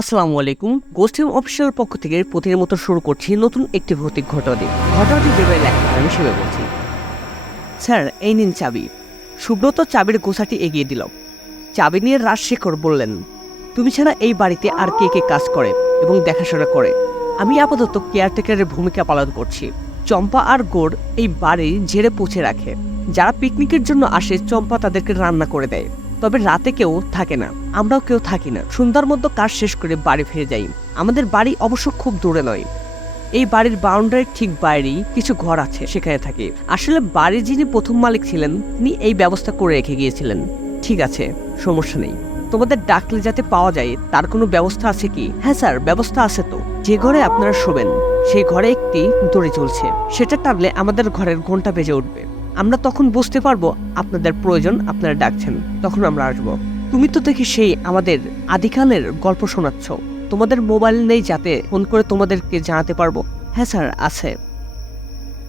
আসসালামু আলাইকুম। Ghost team official পক্ষ থেকে প্রতিদিনের মতো শুরু করছি নতুন একটি ভৌতিক ঘটনাটি। ঘটনাটি যেভাবে লেখা আমি সেভাবে বলছি। স্যার, এই নিন চাবি। সুব্রত চাবির গোছাটি এগিয়ে দিল। চাবি নিয়ে রাজশেখর বললেন, তুমি ছাড়া এই বাড়িতে আর কে কে কাজ করে এবং দেখাশোনা করে? আমি আপাতত কেয়ারটেকারের ভূমিকা পালন করছি। চম্পা আর গোড় এই বাড়ির ঝেড়ে পুছে রাখে। যারা পিকনিকের জন্য আসে চম্পা তাদেরকে রান্না করে দেয়। তবে রাতে কেউ থাকে না, আমরাও কেউ থাকি না। সন্ধ্যার মধ্যে কাজ শেষ করে বাড়ি ফিরে যাই। আমাদের বাড়ি অবশ্য খুব দূরে নয়। এই বাড়ির বাউন্ডারির ঠিক বাইরেই কিছু ঘর আছে, সেখানে থাকি। আসলে বাড়ির যিনি প্রথম মালিক ছিলেন তিনি এই ব্যবস্থা করে রেখে গিয়েছিলেন। ঠিক আছে, সমস্যা নেই। তোমাদের ডাকলে যাতে পাওয়া যায় তার কোনো ব্যবস্থা আছে কি? হ্যাঁ স্যার, ব্যবস্থা আছে তো। যে ঘরে আপনারা শোবেন সেই ঘরে একটি দড়ি চলছে। সেটা টানলে আমাদের ঘরের ঘন্টা বেজে উঠবে। আমরা তখন বুঝতে পারবো আপনাদের প্রয়োজন, আপনারা ডাকছেন, তখন আমরা আসবো। তুমি তো দেখি সেই আমাদের আদিকালের গল্প শোনাচ্ছ। তোমাদের মোবাইল নেই যাতে ফোন করে তোমাদেরকে জানাতে পারবো? হ্যাঁ স্যার, আছে।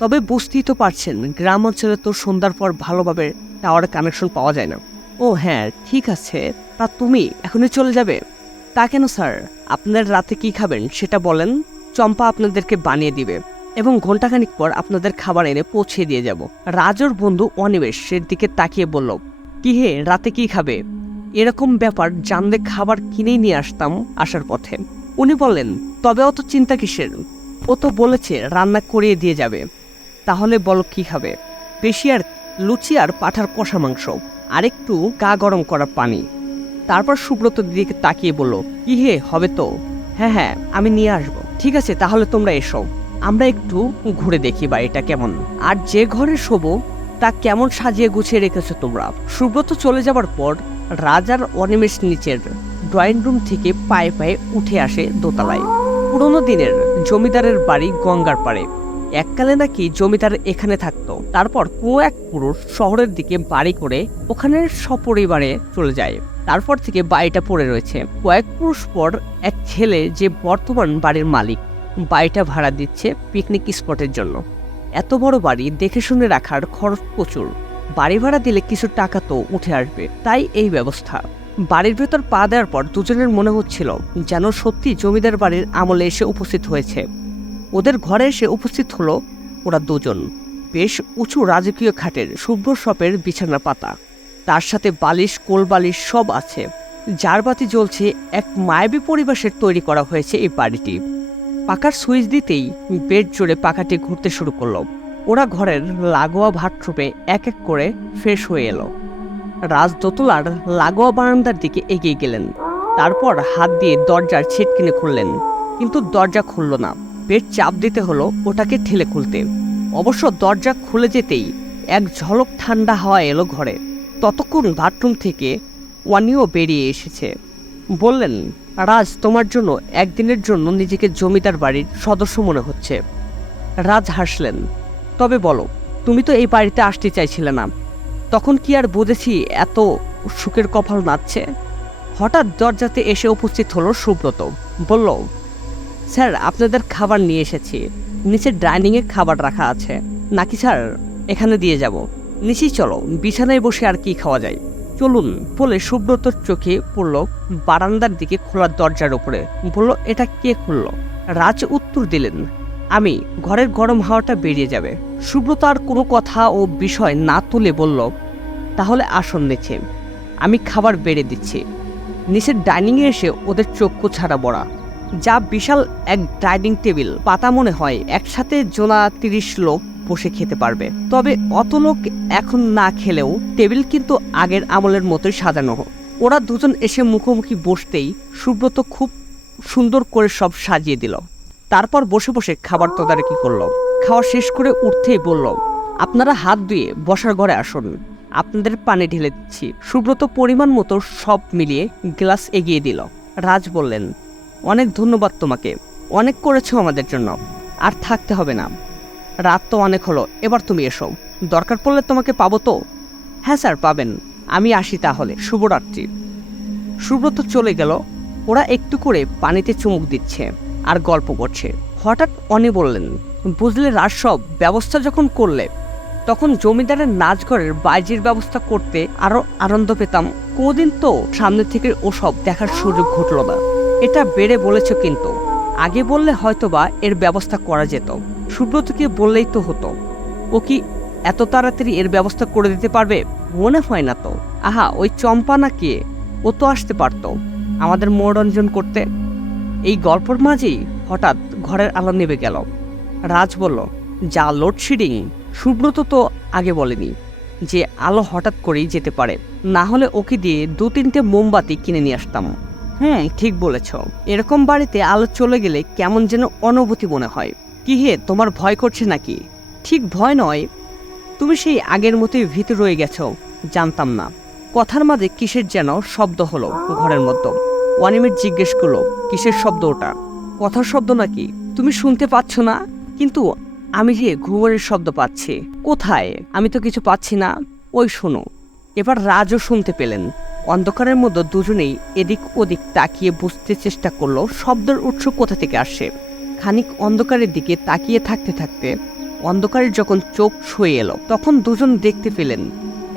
তবে বুঝতেই তো পারছেন গ্রাম অঞ্চলে তো সন্ধ্যার পর ভালোভাবে টাওয়ার কানেকশন পাওয়া যায় না। ও হ্যাঁ, ঠিক আছে। তা তুমি এখনই চলে যাবে? তা কেন স্যার, আপনার রাতে কি খাবেন সেটা বলেন। চম্পা আপনাদেরকে বানিয়ে দিবে এবং ঘন্টাখানিক পর আপনাদের খাবার এনে পৌঁছে দিয়ে যাব। রাজর বন্ধু অনিমেষের দিকে তাকিয়ে বলল, কি হে, রাতে কি খাবে? এরকম ব্যাপার জানলে খাবার কিনেই নিয়ে আসতাম আসার পথে। উনি বললেন, তবে অত চিন্তা কিসের? ও তো বলেছে রান্না করিয়ে দিয়ে যাবে। তাহলে বলো কি খাবে? বেশি আর লুচি আর পাঠার কষা মাংস আর একটু গা গরম করা পানি। তারপর সুব্রত দিদিকে তাকিয়ে বলল, কি হে, হবে তো? হ্যাঁ হ্যাঁ, আমি নিয়ে আসবো। ঠিক আছে, তাহলে তোমরা এসো, আমরা একটু ঘুরে দেখি বাড়িটা কেমন। আর যে ঘরে শোবো তা কেমন সাজিয়ে গুছিয়ে রেখেছো তোমরা। সুব্রত চলে যাবার পর রাজার অনিমেষ নিচের ড্রয়িং রুম থেকে পায়ে পায়ে উঠে আসে দোতলায়। পুরোনো দিনের জমিদারের বাড়ি গঙ্গার পাড়ে। এককালে নাকি জমিদার এখানে থাকতো। তারপর কোনো এক পুরুষ শহরের দিকে বাড়ি করে ওখানে সপরিবারে চলে যায়। তারপর থেকে বাড়িটা পড়ে রয়েছে। কয়েক পুরুষ পর এক ছেলে যে বর্তমান বাড়ির মালিক বাড়িটা ভাড়া দিচ্ছে পিকনিক স্পটের জন্য। এত বড় বাড়ি দেখে শুনে রাখার খরচ প্রচুর। বাড়ি ভাড়া দিলে কিছু টাকা তো উঠে আসবে, তাই এই ব্যবস্থা। বাড়ির ভেতর পা দেওয়ার পর দুজনের মনে হচ্ছিল যেন সত্যি জমিদার বাড়ির আমলে এসে উপস্থিত হয়েছে। ওদের ঘরে এসে উপস্থিত হলো ওরা দুজন। বেশ উঁচু রাজকীয় খাটের শুভ্র সপের বিছানা পাতা, তার সাথে বালিশ কোল বালিশ সব আছে। জারবাতি জ্বলছে। এক মায়াবী পরিবেশের তৈরি করা হয়েছে এই বাড়িটি। পাখার সুইচ দিতেই বেড জুড়ে পাখাটি ঘুরতে শুরু করলো। ওরা ঘরের লাগোয়া বাথরুমে এক এক করে ফ্রেশ হয়ে এলো। রাজ দোতলার লাগোয়া বারান্দার দিকে এগিয়ে গেলেন। তারপর হাত দিয়ে দরজার ছিটকিনি খুললেন, কিন্তু দরজা খুলল না। বেড চাপ দিতে হলো ওটাকে ঠেলে খুলতে। অবশ্য দরজা খুলে যেতেই এক ঝলক ঠান্ডা হাওয়া এলো ঘরে। ততক্ষণ বাথরুম থেকে ওয়ানিও বেরিয়ে এসেছে। বললেন, রাজ, তোমার জন্য একদিনের জন্য নিজেকে জমিদার বাড়ির সদস্য মনে হচ্ছে। রাজ হাসলেন, তবে বলো, তুমি তো এই বাড়িতে আসতে চাইছিলে না। তখন কি আর বুঝেছি এত সুখের কপাল নাচছে? হঠাৎ দরজাতে এসে উপস্থিত হলো সুব্রত। বলল, স্যার, আপনাদের খাবার নিয়ে এসেছি। নিচের ডাইনিংয়ে খাবার রাখা আছে। নাকি স্যার এখানে দিয়ে যাব? নিচেই চলো, বিছানায় বসে আর কি খাওয়া যায়, চলুন। বলে সুব্রতর চোখে পড়ল বারান্দার দিকে খোলা দরজার উপরে। বলল, এটা কে খুলল? রাজ উত্তর দিলেন, আমি। ঘরের গরম হাওয়াটা বেরিয়ে যাবে। সুব্রত আর কোনো কথা ও বিষয় না তুলে বলল, তাহলে আসন নিচে, আমি খাবার বেড়ে দিচ্ছি। নিচের ডাইনিংয়ে এসে ওদের চক্ষু ছাড়া বড়া। যা বিশাল এক ডাইনিং টেবিল, পাতা মনে হয় একসাথে জোনা 30 লোক বসে খেতে পারবে। তবে অত লোক এখন না খেলেও টেবিল কিন্তু আগের আমলের মতোই সাজানো। ওরা দুজন এসে মুখোমুখি বসতেই সুব্রত খুব সুন্দর করে সব সাজিয়ে দিল। তারপর বসে বসে খাবার তদারকি করলো। খাওয়া শেষ করে উঠতেই বলল, আপনারা হাত ধুয়ে বসার ঘরে আসুন, আপনাদের পানি ঢেলে দিচ্ছি। সুব্রত পরিমাণ মতো সব মিলিয়ে গ্লাস এগিয়ে দিল। রাজ বললেন, অনেক ধন্যবাদ তোমাকে, অনেক করেছো আমাদের জন্য। আর থাকতে হবে না, রাত তো অনেক হলো, এবার তুমি এসো। দরকার পড়লে তোমাকে পাবো তো? হ্যাঁ স্যার, পাবেন। আমি আসি তাহলে, শুভরাত্রি। সুব্রত চলে গেল। ওরা একটু করে পানিতে চুমুক দিচ্ছে আর গল্প করছে। হঠাৎ অনি বললেন, বুঝলে রাজ, সব ব্যবস্থা যখন করলে তখন জমিদারের নাচঘরের বাইজির ব্যবস্থা করতে আরো আনন্দ পেতাম। কোনদিন তো সামনে থেকে ওসব দেখার সুযোগ ঘটল না। এটা বেড়ে বলেছ, কিন্তু আগে বললে হয়তোবা এর ব্যবস্থা করা যেত। সুব্রতকে বললেই তো হতো। ও কি এত তাড়াতাড়ি এর ব্যবস্থা করে দিতে পারবে? মনে হয় না তো। আহা, ওই চম্পা না কে, ও তো আসতে পারতো আমাদের মনোরঞ্জন করতে। এই গল্পের মাঝেই হঠাৎ ঘরের আলো নেভে গেল। রাজ বলল, যা লোডশেডিং। সুব্রত তো আগে বলেনি যে আলো হঠাৎ করেই যেতে পারে, না হলে ওকে দিয়ে 2-3টে মোমবাতি কিনে নিয়ে আসতাম। ঠিক বলেছ। এরকম বাড়িতে আলো চলে গেলে কেমন যেন অনুভূতি মনে হয়। কি হে, তোমার ভয় করছে নাকি? ঠিক ভয় নয়, তুমি সেই আগের মতোই ভীতু রয়ে গেছো। জানতাম না। কথার মাঝে কিসের যেন শব্দ হলো ঘরের মধ্যে। ওয়ানিমের জিজ্ঞেস করলো, কিসের শব্দ ওটা? কথার শব্দ নাকি? তুমি শুনতে পাচ্ছ না? কিন্তু আমি যে ঘুমের শব্দ পাচ্ছি। কোথায়? আমি তো কিছু পাচ্ছি না। ওই শোনো। এবার রাজও শুনতে পেলেন। অন্ধকারের মধ্যে দুজনেই এদিক ওদিক তাকিয়ে বুঝতে চেষ্টা করলো শব্দের উৎস কোথা থেকে আসে। খানিক অন্ধকারের দিকে তাকিয়ে থাকতে থাকতে অন্ধকারের যখন চোখ ছুঁয়ে এলো, তখন দুজন দেখতে পেলেন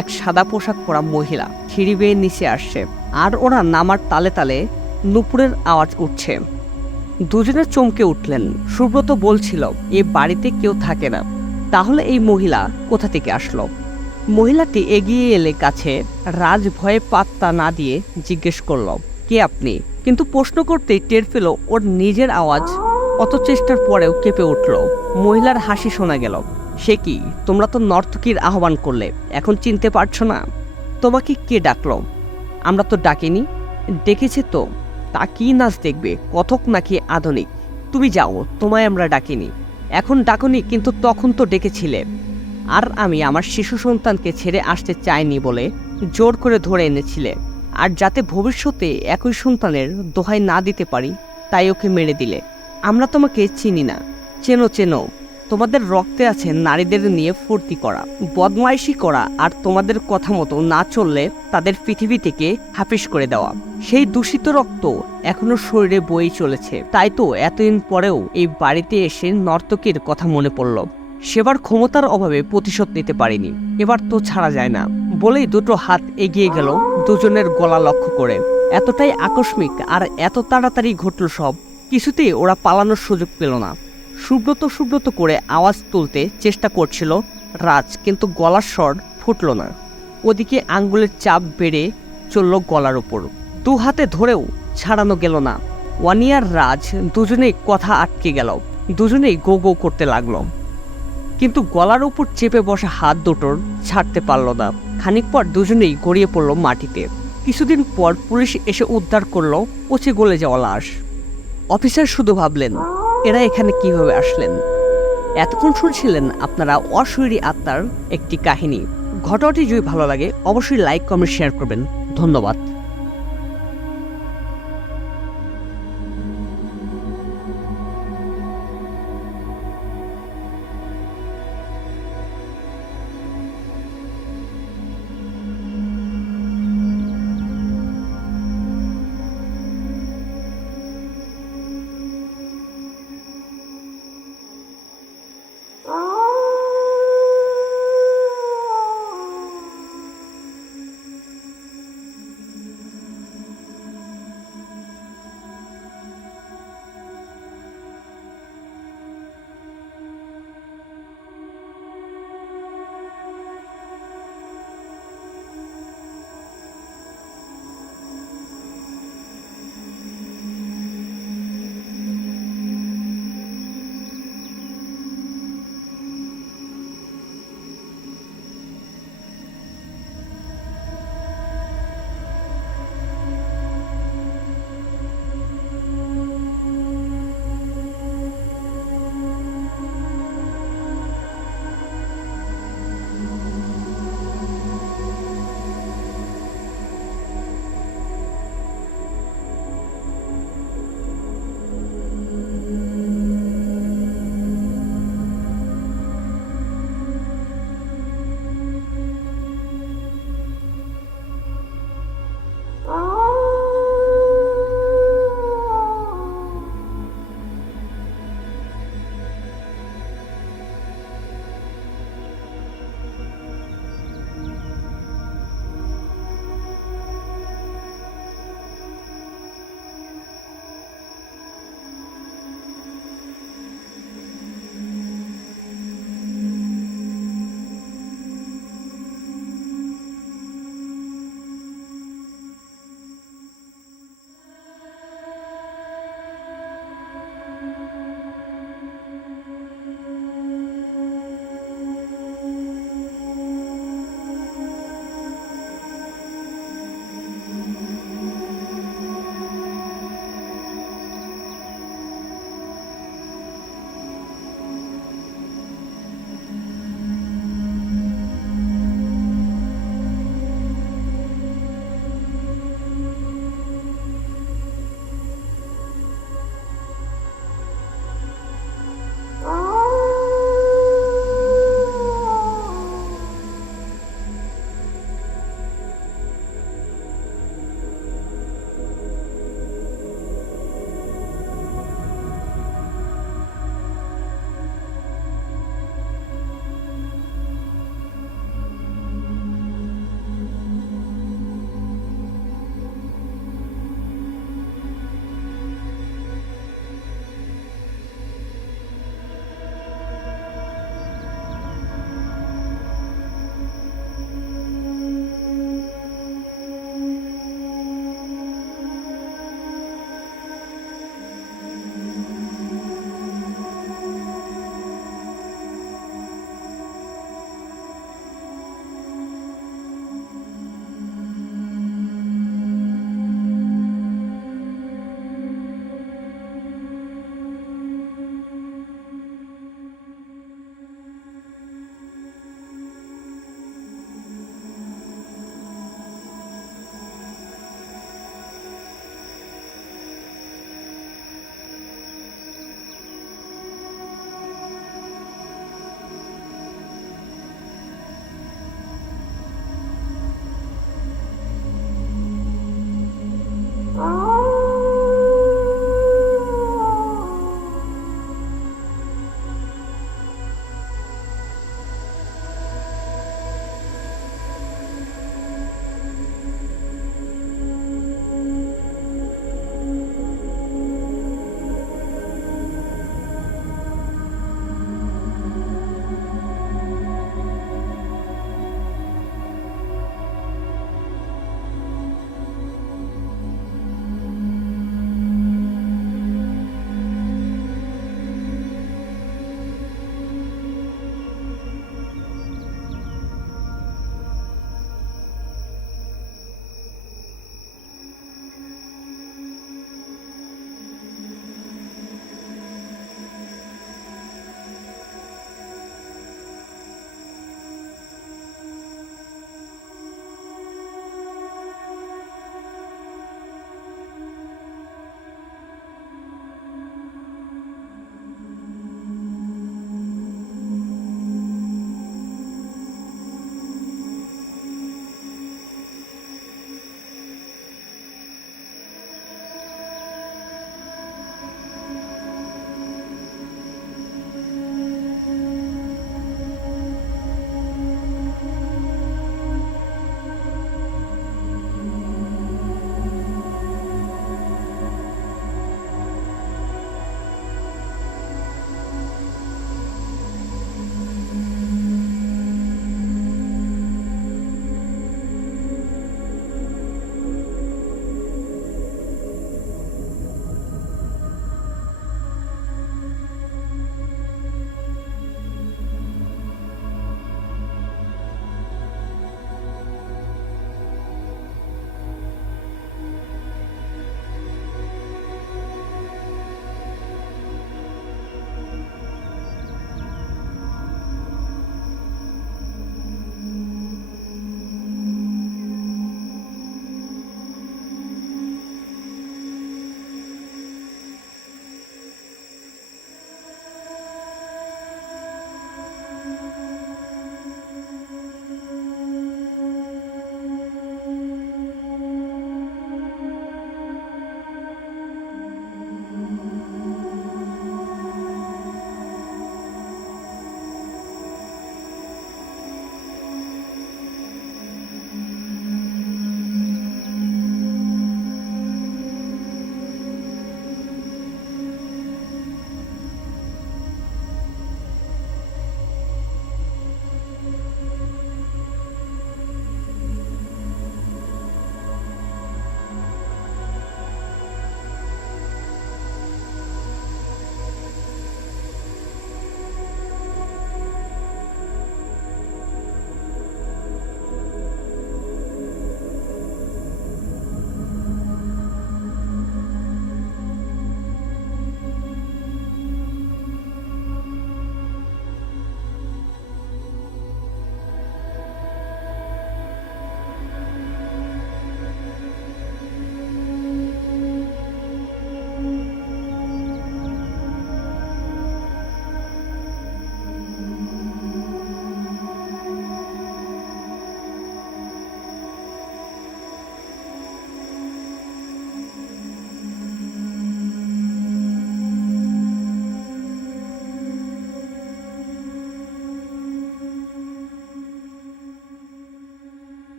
এক সাদা পোশাক পরা মহিলা সিঁড়ি বেয়ে নিচে আসছে, আর ওরা নামার তালে তালে নুপুরের আওয়াজ উঠছে। দুজনে চমকে উঠলেন। সুব্রত বলছিল, এ বাড়িতে কেউ থাকে না, তাহলে এই মহিলা কোথা থেকে আসলো? মহিলাটি এগিয়ে এলে কাছে। রাজ ভয়ে পাত্তা না দিয়ে জিজ্ঞেস করল, কে আপনি? কিন্তু প্রশ্ন করতেই টের পেল ওর নিজের আওয়াজ। অত চেষ্টার পরেও কেঁপে উঠল। মহিলার হাসি শোনা গেল। সে কি, তোমরা তো নর্তকীর আহ্বান করলে, এখন চিনতে পারছো না? তোমাকে কে ডাকলো? আমরা তো ডাকিনি। ডেকেছে তো। তা কি নাচ দেখবে, কথক নাকি আধুনিক? তুমি যাও, তোমায় আমরা ডাকিনি। এখন ডাকনি, কিন্তু তখন তো ডেকেছিলে। আর আমি আমার শিশু সন্তানকে ছেড়ে আসতে চাইনি বলে জোর করে ধরে এনেছিলে। আর যাতে ভবিষ্যতে একই সন্তানের দোহাই না দিতে পারি, তাই ওকে মেরে দিলে। আমরা তোমাকে চিনি না। চেনো চেনো, তোমাদের রক্তে আছে নারীদের নিয়ে ফুর্তি করা, বদমাইশি করা, আর তোমাদের কথা মতো না চললে তাদের পৃথিবী থেকে হাফিস করে দেওয়া। সেই দূষিত রক্ত এখনো শরীরে বয়েই চলেছে। তাই তো এতদিন পরেও এই বাড়িতে এসে নর্তকীর কথা মনে পড়ল। সেবার ক্ষমতার অভাবে প্রতিশোধ নিতে পারিনি, এবার তো ছাড়া যায় না। বলেই দুটো হাত এগিয়ে গেল দুজনের গলা লক্ষ্য করে। এতটাই আকস্মিক আর এত তাড়াতাড়ি ঘটল সব, কিছুতেই ওরা পালানোর সুযোগ পেল না। সুব্রত সুব্রত করে আওয়াজ তুলতে চেষ্টা করছিল রাজ, কিন্তু গলার স্বর ফুটল না। ওদিকে আঙ্গুলের চাপ বেড়ে চলল গলার উপর। দু হাতে ধরেও ছাড়ানো গেল না। ওয়ানিয়ার রাজ দুজনেই কথা আটকে গেল। দুজনেই গো গো করতে লাগলো, কিন্তু গলার উপর চেপে বসা হাত দুটোর ছাড়তে পারল না। খানিক পর দুজনেই গড়িয়ে পড়ল মাটিতে। কিছুদিন পর পুলিশ এসে উদ্ধার করলো পচে গলে যাওয়া লাশ। অফিসার শুধু ভাবলেন, এরা এখানে কিভাবে আসলেন? এতক্ষণ শুনছিলেন আপনারা অশরীরী আত্মার একটি কাহিনী। ঘটনাটি যদি ভালো লাগে অবশ্যই লাইক, কমেন্ট, শেয়ার করবেন। ধন্যবাদ।